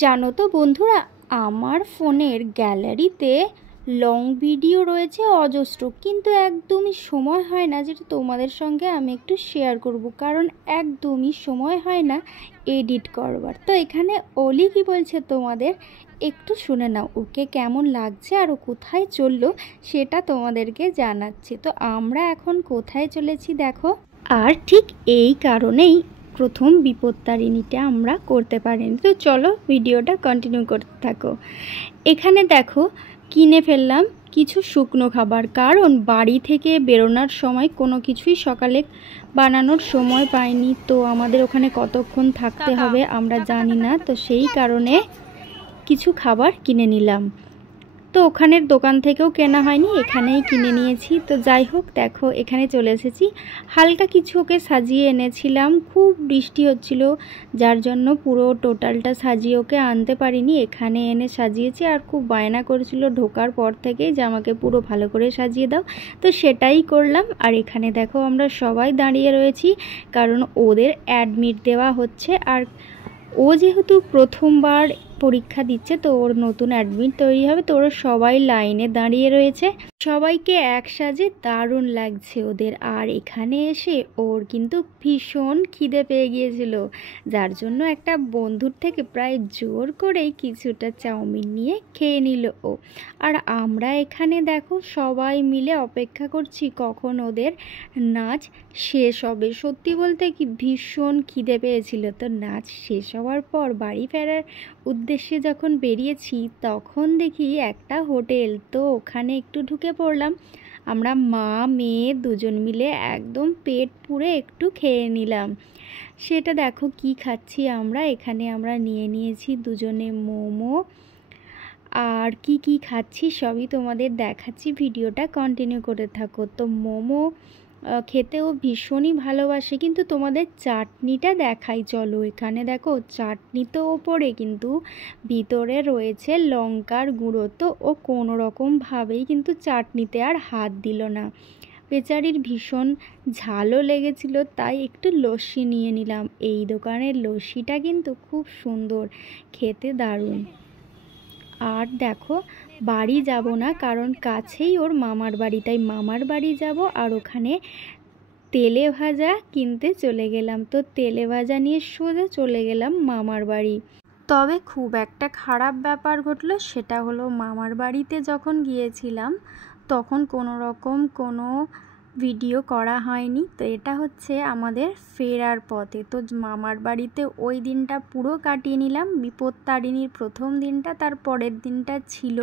জানো তো বন্ধুরা, আমার ফোনের গ্যালারিতে লং ভিডিও রয়েছে অজস্র, কিন্তু একদমই সময় হয় না যেটা তোমাদের সঙ্গে আমি একটু শেয়ার করব, কারণ একদমই সময় হয় না এডিট করবার। তো এখানে অলি কি বলছে তোমাদের একটু শুনে নাও, ওকে কেমন লাগছে আর ও কোথায় চললো সেটা তোমাদেরকে জানাচ্ছি। তো আমরা এখন কোথায় চলেছি দেখো, আর ঠিক এই কারণেই প্রথম বিপত্তারিণীটা আমরা করতে পারিনি। তো চলো ভিডিওটা কন্টিনিউ করতে থাকো। এখানে দেখো কিনে ফেললাম কিছু শুকনো খাবার, কারণ বাড়ি থেকে বেরোনোর সময় কোনো কিছুই সকালে বানানোর সময় পাইনি। তো আমাদের ওখানে কতক্ষণ থাকতে হবে আমরা জানি না, তো সেই কারণে কিছু খাবার কিনে নিলাম। তো ওখানের দোকান থেকেও কেনা হয়নি, এখানেই কিনে নিয়েছি। তো যাই হোক, দেখো এখানে চলে এসেছি। হালকা কিছু ওকে সাজিয়ে এনেছিলাম, খুব বৃষ্টি হচ্ছিল যার জন্য পুরো টোটালটা সাজিয়ে ওকে আনতে পারিনি, এখানে এনে সাজিয়েছি। আর খুব বায়না করেছিল ঢোকার পর থেকেই যে আমাকে পুরো ভালো করে সাজিয়ে দাও, তো সেটাই করলাম। আর এখানে দেখো আমরা সবাই দাঁড়িয়ে রয়েছি, কারণ ওদের অ্যাডমিট দেওয়া হচ্ছে। আর ও যেহেতু প্রথমবার পরীক্ষা দিচ্ছে, তো ওর নতুন অ্যাডমিট তৈরি হবে, তো ওরা সবাই লাইনে দাঁড়িয়ে রয়েছে। সবাইকে এক সাজে দারুণ লাগছে ওদের। আর এখানে এসে ওর কিন্তু ভীষণ খিদে পেয়ে গিয়েছিল, যার জন্য একটা বন্ধুর থেকে প্রায় জোর করেই কিছুটা চাউমিন নিয়ে খেয়ে নিল ও। আর আমরা এখানে দেখো সবাই মিলে অপেক্ষা করছি কখন ওদের নাচ শেষ হবে। সত্যি বলতে কি ভীষণ খিদে পেয়েছিল। তো নাচ শেষ হওয়ার পর বাড়ি ফেরার উদ্দেশ্যে যখন বেরিয়েছি, তখন দেখি একটা হোটেল, তো ওখানে একটু ঢুকে পড়লাম। আমরা মা মেয়ে দুজন মিলে একদম পেট পুরে একটু খেয়ে নিলাম। সেটা দেখো কি খাচ্ছি আমরা, এখানে আমরা নিয়ে নিয়েছি দুজনে মোমো। আর কি কি খাচ্ছি সবই তোমাদের দেখাচ্ছি, ভিডিওটা কন্টিনিউ করে থাকো। তো মোমো খেতেও ভীষণই ভালোবাসে, কিন্তু তোমাদের চাটনিটা দেখাই চলো। এখানে দেখো চাটনি তো ওপরে, কিন্তু ভিতরে রয়েছে লঙ্কার গুঁড়ো। তো ও কোনো রকমভাবেই কিন্তু চাটনিতে আর হাত দিল না, বেচারির ভীষণ ঝালও লেগেছিল, তাই একটু লস্যি নিয়ে নিলাম। এই দোকানের লস্যিটা কিন্তু খুব সুন্দর, খেতে দারুণ। আর দেখো বাড়ি যাব না, কারণ কাছেই ওর মামার বাড়ি, তাই মামার বাড়ি যাব। আর ওখানে তেলে ভাজা কিনতে চলে গেলাম। তো তেলে ভাজা নিয়ে সোজা চলে গেলাম মামার বাড়ি। তবে খুব একটা খারাপ ব্যাপার ঘটলো, সেটা হলো মামার বাড়িতে যখন গিয়েছিলাম তখন কোনো ভিডিও করা হয়নি। তো এটা হচ্ছে আমাদের ফেরার পথে। তো মামার বাড়িতে ওই দিনটা পুরো কাটিয়ে নিলাম, বিপত্তারিণীর প্রথম দিনটা, তার পরের দিনটা ছিল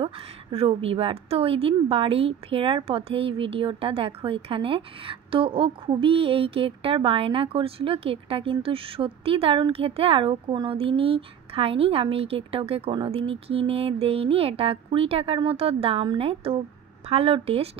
রবিবার। তো ওই দিন বাড়ি ফেরার পথে এই ভিডিওটা দেখো এখানে। তো ও খুবই এই কেকটার বায়না করছিল, কেকটা কিন্তু সত্যি দারুণ খেতে। আর ও কোনো দিনই খায়নি, আমি এই কেকটা ওকে কোনো দিনই কিনে দেইনি। এটা 20 টাকার মতো দাম নেয়, তো ভালো টেস্ট।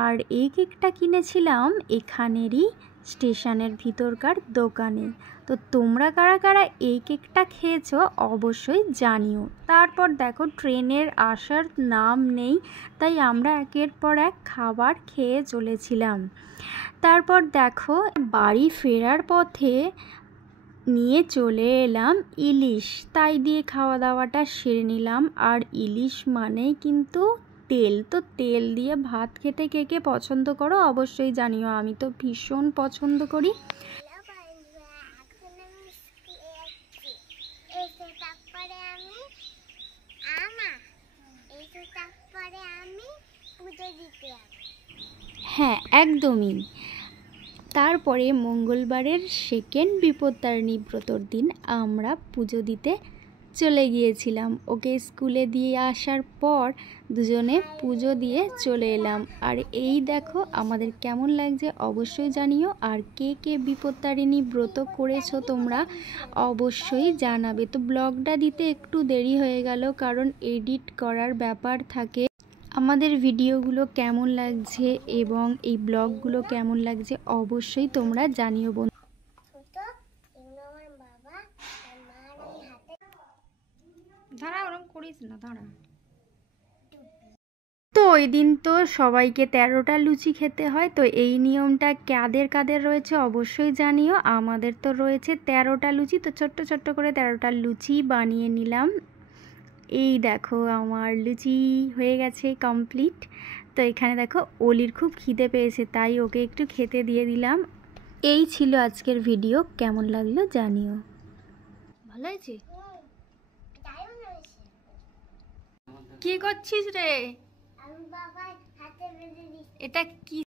আর এই কেকটা কিনেছিলাম এখানেরই স্টেশনের ভিতরকার দোকানে। তো তোমরা কারা কারা এই কেকটা খেয়েছো অবশ্যই জানিও। তারপর দেখো ট্রেনের আসার নাম নেই, তাই আমরা একের পর এক খাবার খেয়ে চলেছিলাম। তারপর দেখো বাড়ি ফেরার পথে নিয়ে চলে এলাম ইলিশ, তাই দিয়ে খাওয়া দাওয়াটা সেরে নিলাম। আর ইলিশ মানেই কিন্তু তেল, তো তেল দিয়ে ভাত খেতে কে কে পছন্দ করো অবশ্যই জানিও, আমি তো ভীষণ পছন্দ করি। হ্যাঁ একদমই। তারপরে মঙ্গলবারের সেকেন্ড বিপত্তারিণী ব্রতর দিন আমরা পুজো দিতে চলে গিয়েছিলাম। ওকে স্কুলে দিয়ে আসার পর দুজনে পুজো দিয়ে চলে এলাম। আর এই দেখো আমাদের কেমন লাগছে অবশ্যই জানিও। আর কে কে বিপত্তারিণী ব্রত করেছো তোমরা অবশ্যই জানাবে। তো ব্লগটা দিতে একটু দেরি হয়ে গেল, কারণ এডিট করার ব্যাপার থাকে। আমাদের ভিডিওগুলো কেমন লাগছে এবং এই ব্লগগুলো কেমন লাগছে অবশ্যই তোমরা জানিও বন্ধু। দাঁড়া ওরকম করিস না, দাঁড়া। তো ওই দিন তো সবাইকে 13টা লুচি খেতে হয়, তো এই নিয়মটা কাদের কাদের রয়েছে অবশ্যই জানিও। আমাদের তো রয়েছে 13টা লুচি, তো ছোট্ট ছোট্ট করে 13টা লুচি বানিয়ে নিলাম। এই দেখো আমার লুচি হয়ে গেছে কমপ্লিট। তো এখানে দেখো অলির খুব খিদে পেয়েছে, তাই ওকে একটু খেতে দিয়ে দিলাম। এই ছিল আজকের ভিডিও, কেমন লাগলো জানিও। ভালো হয়েছে? কি করছিস রে? এটা কি?